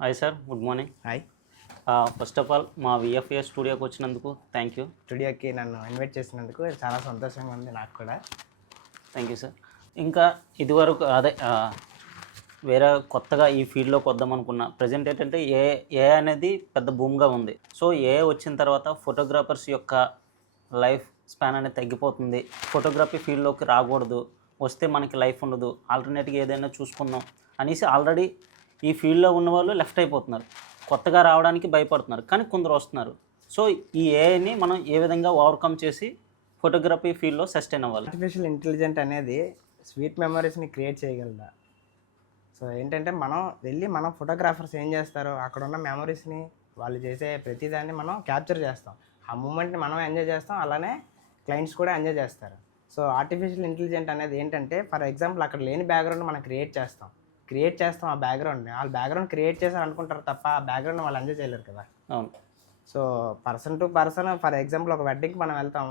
Hi sir, good morning. Hi. First of all మా విఎఫ్ఏ స్టూడియోకి వచ్చినందుకు థ్యాంక్ యూ. స్టూడియోకి నన్ను ఇన్వైట్ చేసినందుకు చాలా సంతోషంగా ఉంది నాకు కూడా. Thank you sir. ఇంకా ఇదివరకు వేరే కొత్తగా ఈ ఫీల్డ్లోకి వద్దాం అనుకున్నా. ప్రజెంట్ ఏంటంటే ఏ అనేది పెద్ద బూమ్గా ఉంది. సో వచ్చిన తర్వాత ఫోటోగ్రాఫర్స్ యొక్క లైఫ్ స్పాన్ అనేది తగ్గిపోతుంది. ఫోటోగ్రఫీ ఫీల్డ్లోకి రాకూడదు, వస్తే మనకి లైఫ్ ఉండదు, ఆల్టర్నేట్గా ఏదైనా చూసుకుందాం అనేసి ఆల్రెడీ ఈ ఫీల్డ్లో ఉన్న వాళ్ళు లెఫ్ట్ అయిపోతున్నారు. కొత్తగా రావడానికి భయపడుతున్నారు, కానీ కొందరు వస్తున్నారు. సో ఈ ఏఐని మనం ఏ విధంగా ఓవర్కమ్ చేసి ఫోటోగ్రఫీ ఫీల్డ్లో సస్టైన్ అవ్వాలి? ఆర్టిఫిషియల్ ఇంటెలిజెంట్ అనేది స్వీట్ మెమరీస్ని క్రియేట్ చేయగలదా? సో ఏంటంటే మనం ఫోటోగ్రాఫర్స్ ఏం చేస్తారో అక్కడ ఉన్న మెమరీస్ని, వాళ్ళు చేసే ప్రతిదాన్ని మనం క్యాప్చర్ చేస్తాం. ఆ మూమెంట్ని మనం ఎంజాయ్ చేస్తాం, అలానే క్లయింట్స్ కూడా ఎంజాయ్ చేస్తారు. సో ఆర్టిఫిషియల్ ఇంటెలిజెంట్ అనేది ఏంటంటే, ఫర్ ఎగ్జాంపుల్ అక్కడ లేని బ్యాక్గ్రౌండ్ మనం క్రియేట్ చేస్తాం. ఆ బ్యాక్గ్రౌండ్ని వాళ్ళు బ్యాక్గ్రౌండ్ క్రియేట్ చేశారు అనుకుంటారు తప్ప ఆ బ్యాక్గ్రౌండ్ వాళ్ళు ఎంజాయ్ చేయలేరు కదా. అవును. So person to person, for example ఒక వెడ్డింగ్కి మనం వెళ్తాం,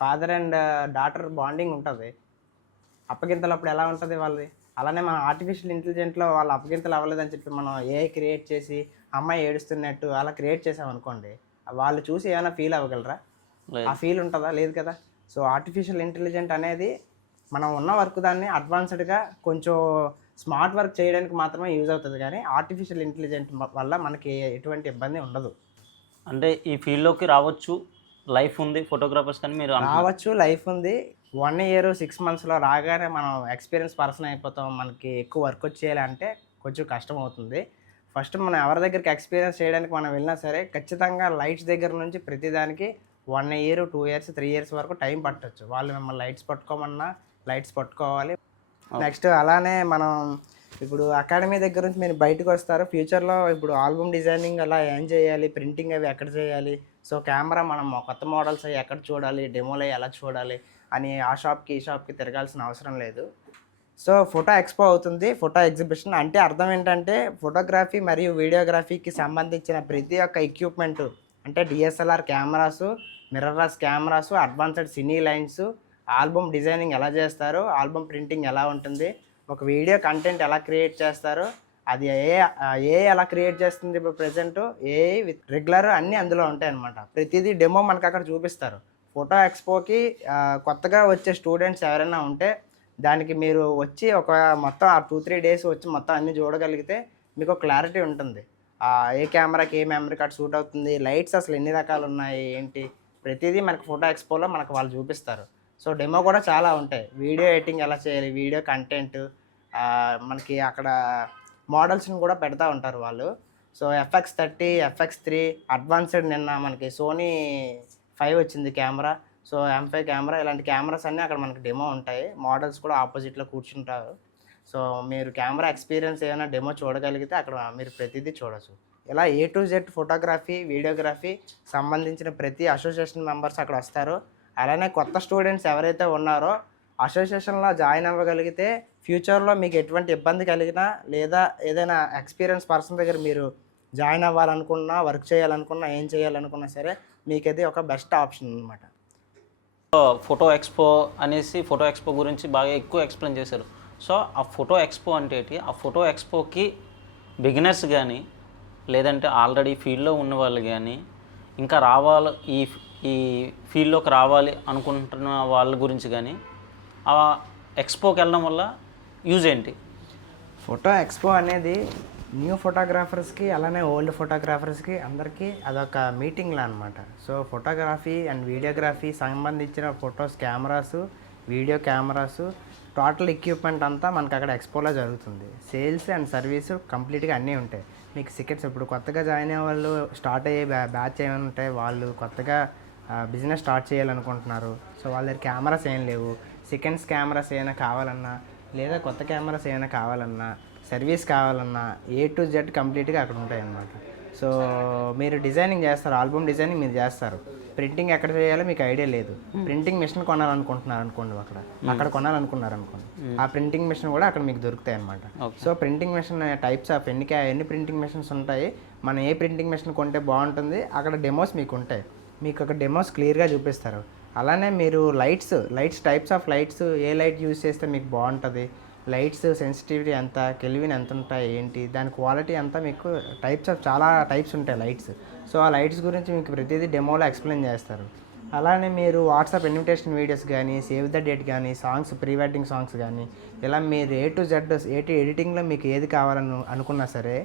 ఫాదర్ అండ్ డాటర్ బాండింగ్ ఉంటుంది. అప్పగింతలప్పుడు ఎలా ఉంటుంది వాళ్ళది, అలానే మనం ఆర్టిఫిషియల్ ఇంటెలిజెంట్లో వాళ్ళు అప్పగింతలు అవ్వలేదని చెప్పి మనం ఏఐ క్రియేట్ చేసి అమ్మాయి ఏడుస్తున్నట్టు అలా క్రియేట్ చేసామనుకోండి, వాళ్ళు చూసి ఏమైనా ఫీల్ అవ్వగలరా? ఆ ఫీల్ ఉంటుందా? లేదు కదా. సో ఆర్టిఫిషియల్ ఇంటెలిజెంట్ అనేది మనం ఉన్న వర్క్ దాన్ని అడ్వాన్స్డ్గా కొంచెం స్మార్ట్ వర్క్ చేయడానికి మాత్రమే యూజ్ అవుతుంది, కానీ ఆర్టిఫిషియల్ ఇంటెలిజెంట్ వల్ల మనకి ఎటువంటి ఇబ్బంది ఉండదు. అంటే ఈ ఫీల్డ్లోకి రావచ్చు, లైఫ్ ఉంది ఫోటోగ్రాఫర్స్, కానీ మీరు రావచ్చు, లైఫ్ ఉంది. 1 year 6 monthsలో రాగానే మనం ఎక్స్పీరియన్స్ పర్సన్ అయిపోతాం. మనకి ఎక్కువ వర్క్ వచ్చేయాలంటే కొంచెం కష్టం అవుతుంది. ఫస్ట్ మనం ఎవరి దగ్గరికి ఎక్స్పీరియన్స్ చేయడానికి మనం వెళ్ళినా సరే ఖచ్చితంగా లైట్స్ దగ్గర నుంచి ప్రతిదానికి 1 year 2 years 3 years వరకు టైం పట్టవచ్చు. వాళ్ళు మిమ్మల్ని లైట్స్ పట్టుకోమన్నా లైట్స్ పట్టుకోవాలి. నెక్స్ట్ అలానే మనం ఇప్పుడు అకాడమీ దగ్గర నుంచి మీరు బయటకు వస్తారు. ఫ్యూచర్లో ఇప్పుడు ఆల్బమ్ డిజైనింగ్ అలా ఏం చేయాలి, ప్రింటింగ్ అవి ఎక్కడ చేయాలి, సో కెమెరా మనం కొత్త మోడల్స్ అవి ఎక్కడ చూడాలి, డెమోలు అవి ఎలా చూడాలి అని ఆ షాప్కి ఈ షాప్కి తిరగాల్సిన అవసరం లేదు. సో ఫోటో ఎక్స్పో అవుతుంది, ఫోటో ఎగ్జిబిషన్ అంటే అర్థం ఏంటంటే ఫోటోగ్రఫీ మరియు వీడియోగ్రఫీకి సంబంధించిన ప్రతి ఒక్క ఎక్విప్మెంటు, అంటే DSLR cameras, mirrorless cameras, advanced cine lines, album designing ఎలా చేస్తారు, ఆల్బమ్ ప్రింటింగ్ ఎలా ఉంటుంది, ఒక వీడియో కంటెంట్ ఎలా క్రియేట్ చేస్తారు, అది ఏ ఎలా క్రియేట్ చేస్తుంది. ఇప్పుడు ప్రజెంట్ ఏఐ విత్ రెగ్యులర్ అన్నీ అందులో ఉంటాయి అన్నమాట. ప్రతిదీ డెమో మనకు అక్కడ చూపిస్తారు. ఫోటో ఎక్స్పోకి కొత్తగా వచ్చే స్టూడెంట్స్ ఎవరైనా ఉంటే దానికి మీరు వచ్చి ఒక మొత్తం ఆ 2-3 days వచ్చి మొత్తం అన్నీ చూడగలిగితే మీకు క్లారిటీ ఉంటుంది. ఏ కెమెరాకి ఏ మెమరీ కార్డ్ సూట్ అవుతుంది, లైట్స్ అసలు ఎన్ని రకాలు ఉన్నాయి ఏంటి, ప్రతిదీ మనకు ఫోటో ఎక్స్పోలో మనకు వాళ్ళు చూపిస్తారు. సో డెమో కూడా చాలా ఉంటాయి. వీడియో ఎడిటింగ్ ఎలా చేయాలి, వీడియో కంటెంట్, మనకి అక్కడ మోడల్స్ని కూడా పెడతా ఉంటారు వాళ్ళు. సో FX30, FX3 అడ్వాన్స్డ్, నిన్న మనకి సోనీ 5 వచ్చింది కెమెరా, సో M5 కెమెరా, ఇలాంటి కెమెరాస్ అన్నీ అక్కడ మనకి డెమో ఉంటాయి. మోడల్స్ కూడా ఆపోజిట్లో కూర్చుంటారు. సో మీరు కెమెరా ఎక్స్పీరియన్స్ ఏమైనా డెమో చూడగలిగితే అక్కడ మీరు ప్రతిదీ చూడవచ్చు. ఇలా A to Z photography videography సంబంధించిన ప్రతి అసోసియేషన్ మెంబర్స్ అక్కడ వస్తారు. అలానే కొత్త స్టూడెంట్స్ ఎవరైతే ఉన్నారో అసోసియేషన్లో జాయిన్ అవ్వగలిగితే ఫ్యూచర్లో మీకు ఎటువంటి ఇబ్బంది కలిగినా, లేదా ఏదైనా ఎక్స్పీరియన్స్ పర్సన్ దగ్గర మీరు జాయిన్ అవ్వాలనుకున్నా, వర్క్ చేయాలనుకున్నా, ఏం చేయాలనుకున్నా సరే మీకు అది ఒక బెస్ట్ ఆప్షన్ అనమాట. ఫోటో ఎక్స్పో అనేసి ఫోటో ఎక్స్పో గురించి బాగా ఎక్కువ ఎక్స్ప్లెయిన్ చేశారు. సో ఆ ఫోటో ఎక్స్పో అంటే ఏంటి, ఆ ఫోటో ఎక్స్పోకి బిగినర్స్ కానీ లేదంటే ఆల్రెడీ ఫీల్డ్లో ఉన్న వాళ్ళు కానీ ఇంకా రావాలి ఈ ఫీల్డ్లోకి రావాలి అనుకుంటున్న వాళ్ళ గురించి కానీ ఆ ఎక్స్పోకి వెళ్ళడం వల్ల యూజ్ ఏంటి? ఫోటో ఎక్స్పో అనేది న్యూ ఫోటోగ్రాఫర్స్కి అలానే ఓల్డ్ ఫోటోగ్రాఫర్స్కి అందరికీ అదొక మీటింగ్లా అనమాట. సో ఫోటోగ్రఫీ అండ్ వీడియోగ్రఫీ సంబంధించిన photos cameras, video cameras, total equipment అంతా మనకు అక్కడ ఎక్స్పోలో జరుగుతుంది. సేల్స్ అండ్ సర్వీసు కంప్లీట్గా అన్నీ ఉంటాయి. మీకు సికెట్స్ ఇప్పుడు కొత్తగా జాయిన్ అయ్యే వాళ్ళు, స్టార్ట్ అయ్యే బ్యాచ్ ఏమైనా ఉంటాయి, వాళ్ళు కొత్తగా బిజినెస్ స్టార్ట్ చేయాలనుకుంటున్నారు. సో వాళ్ళ దగ్గర కెమెరాస్ ఏం లేవు, సెకండ్స్ కెమెరాస్ ఏమైనా కావాలన్నా, లేదా కొత్త కెమెరాస్ ఏమైనా కావాలన్నా, సర్వీస్ కావాలన్నా A to Z కంప్లీట్గా అక్కడ ఉంటాయి అన్నమాట. సో మీరు డిజైనింగ్ చేస్తారు, ఆల్బమ్ డిజైనింగ్ మీరు చేస్తారు, ప్రింటింగ్ ఎక్కడ చేయాలో మీకు ఐడియా లేదు, ప్రింటింగ్ మిషన్ కొనాలనుకుంటున్నారు అనుకోండి, అక్కడ కొనాలనుకున్నారు అనుకోండి, ఆ ప్రింటింగ్ మిషన్ కూడా అక్కడ మీకు దొరుకుతాయి అన్నమాట. So printing machine types of ఎన్ని ప్రింటింగ్ మిషన్స్ ఉంటాయి, మనం ఏ ప్రింటింగ్ మిషన్ కొంటే బాగుంటుంది, అక్కడ డెమోస్ మీకు ఉంటాయి. మీకు అక్కడ డెమోస్ క్లియర్గా చూపిస్తారు. అలానే మీరు lights types of lights, A light use చేస్తే మీకు బాగుంటుంది, లైట్స్ సెన్సిటివిటీ ఎంత, కెల్విన్ ఎంత ఉంటాయి ఏంటి, దాని క్వాలిటీ అంతా మీకు చాలా టైప్స్ ఉంటాయి లైట్స్. సో ఆ లైట్స్ గురించి మీకు ప్రతిదీ డెమోలో ఎక్స్ప్లెయిన్ చేస్తారు. అలానే మీరు వాట్సాప్ ఇన్విటేషన్ వీడియోస్ కానీ, సేవ్ ద డేట్ కానీ, సాంగ్స్ ప్రీ వెడ్డింగ్ సాంగ్స్ కానీ, ఇలా మీరు A to Z ఎడిటింగ్లో మీకు ఏది కావాలని అనుకున్నా సరే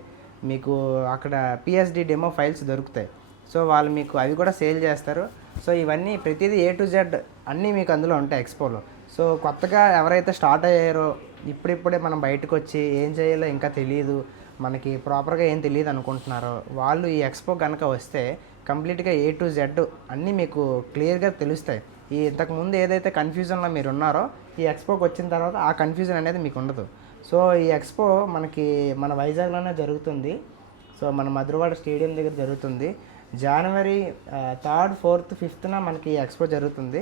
మీకు అక్కడ PSD డెమో ఫైల్స్ దొరుకుతాయి. సో వాళ్ళు మీకు అవి కూడా సేల్ చేస్తారు. సో ఇవన్నీ ప్రతిదీ A to Z అన్నీ మీకు అందులో ఉంటాయి ఎక్స్పోలో. సో కొత్తగా ఎవరైతే స్టార్ట్ అయ్యారో, ఇప్పుడిప్పుడే మనం బయటకు వచ్చి ఏం చేయాలో ఇంకా తెలియదు, మనకి ప్రాపర్గా ఏం తెలియదు అనుకుంటున్నారో వాళ్ళు ఈ ఎక్స్పో కనుక వస్తే కంప్లీట్గా A to Z అన్నీ మీకు క్లియర్గా తెలుస్తాయి. ఈ ఇంతకుముందు ఏదైతే కన్ఫ్యూజన్లో మీరు ఉన్నారో ఈ ఎక్స్పోకి వచ్చిన తర్వాత ఆ కన్ఫ్యూజన్ అనేది మీకు ఉండదు. సో ఈ ఎక్స్పో మనకి మన వైజాగ్లోనే జరుగుతుంది. సో మన మధురవాడ స్టేడియం దగ్గర జరుగుతుంది. జనవరి 3rd, 4th, 5th మనకి ఈ ఎక్స్పో జరుగుతుంది.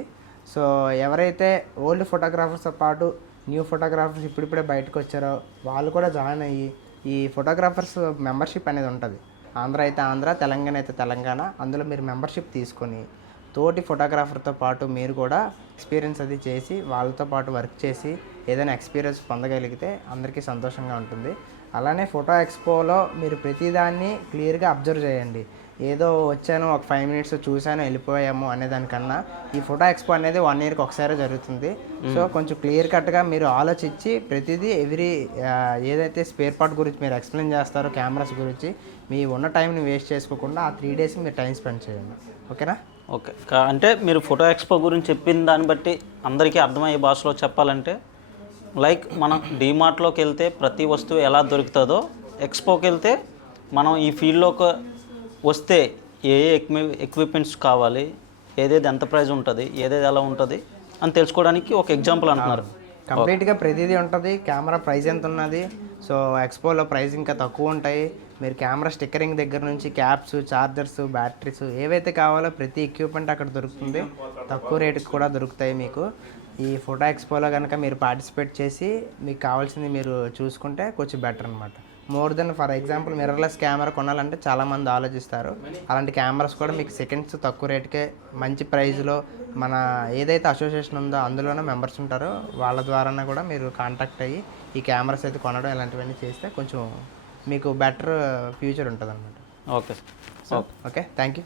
సో ఎవరైతే ఓల్డ్ ఫోటోగ్రాఫర్స్తో పాటు న్యూ ఫోటోగ్రాఫర్స్ ఇప్పుడిప్పుడే బయటకు వచ్చారో వాళ్ళు కూడా జాయిన్ అయ్యి ఈ ఫోటోగ్రాఫర్స్ మెంబర్షిప్ అనేది ఉంటుంది. ఆంధ్ర అయితే ఆంధ్ర, తెలంగాణ అయితే తెలంగాణ. అందులో మీరు మెంబర్షిప్ తీసుకొని తోటి ఫోటోగ్రాఫర్తో పాటు మీరు కూడా ఎక్స్పీరియన్స్ అది చేసి వాళ్ళతో పాటు వర్క్ చేసి ఏదైనా ఎక్స్పీరియన్స్ పొందగలిగితే అందరికీ సంతోషంగా ఉంటుంది. అలానే ఫోటో ఎక్స్పోలో మీరు ప్రతిదాన్ని క్లియర్గా అబ్జర్వ్ చేయండి. ఏదో వచ్చాను ఒక 5 minutes చూశాను వెళ్ళిపోయాము అనేదానికన్నా ఈ ఫోటో ఎక్స్పో అనేది 1 yearకి ఒకసారి జరుగుతుంది. సో కొంచెం క్లియర్ కట్గా మీరు ఆలోచించి ప్రతిదీ ఏదైతే స్పేర్ పార్ట్ గురించి మీరు ఎక్స్ప్లెయిన్ చేస్తారో కెమెరాస్ గురించి మీ ఉన్న టైంని వేస్ట్ చేసుకోకుండా ఆ 3 days మీరు టైం స్పెండ్ చేయండి. ఓకేనా? ఓకే. అంటే మీరు ఫోటో ఎక్స్పో గురించి చెప్పిన దాన్ని బట్టి అందరికీ అర్థమయ్యే భాషలో చెప్పాలంటే లైక్ మనం డీమార్ట్లోకి వెళ్తే ప్రతి వస్తువు ఎలా దొరుకుతుందో ఎక్స్పోకి వెళ్తే మనం ఈ ఫీల్డ్లోకి వస్తే ఏ ఎక్విప్మెంట్స్ కావాలి, ఏదేది ఎంత ప్రైస్ ఉంటుంది, ఏదేది ఎలా ఉంటుంది అని తెలుసుకోవడానికి ఒక ఎగ్జాంపుల్ అంటున్నారు. కంప్లీట్గా ప్రతిదీ ఉంటుంది. కెమెరా ప్రైస్ ఎంత ఉన్నది, సో ఎక్స్పోలో ప్రైస్ ఇంకా తక్కువ ఉంటాయి. మీరు కెమెరా స్టిక్కరింగ్ దగ్గర నుంచి క్యాప్స్, ఛార్జర్స్, బ్యాటరీస్ ఏవైతే కావాలో ప్రతి ఎక్విప్మెంట్ అక్కడ దొరుకుతుంది. తక్కువ రేటుకి కూడా దొరుకుతాయి మీకు. ఈ ఫోటో ఎక్స్పోలో కనుక మీరు పార్టిసిపేట్ చేసి మీకు కావాల్సింది మీరు చూసుకుంటే కొంచెం బెటర్ అనమాట. More than for example mirrorless camera కొనాలంటే చాలామంది ఆలోచిస్తారు. అలాంటి కెమెరాస్ కూడా మీకు సెకండ్స్ తక్కువ రేటుకే మంచి ప్రైస్లో మన ఏదైతే అసోసియేషన్ ఉందో అందులోనే మెంబర్స్ ఉంటారో వాళ్ళ ద్వారానే కూడా మీరు కాంటాక్ట్ అయ్యి ఈ కెమెరాస్ అయితే కొనడం ఇలాంటివన్నీ చేస్తే కొంచెం మీకు బెటర్ ఫ్యూచర్ ఉంటుంది అనమాట. ఓకే. Okay, thank you.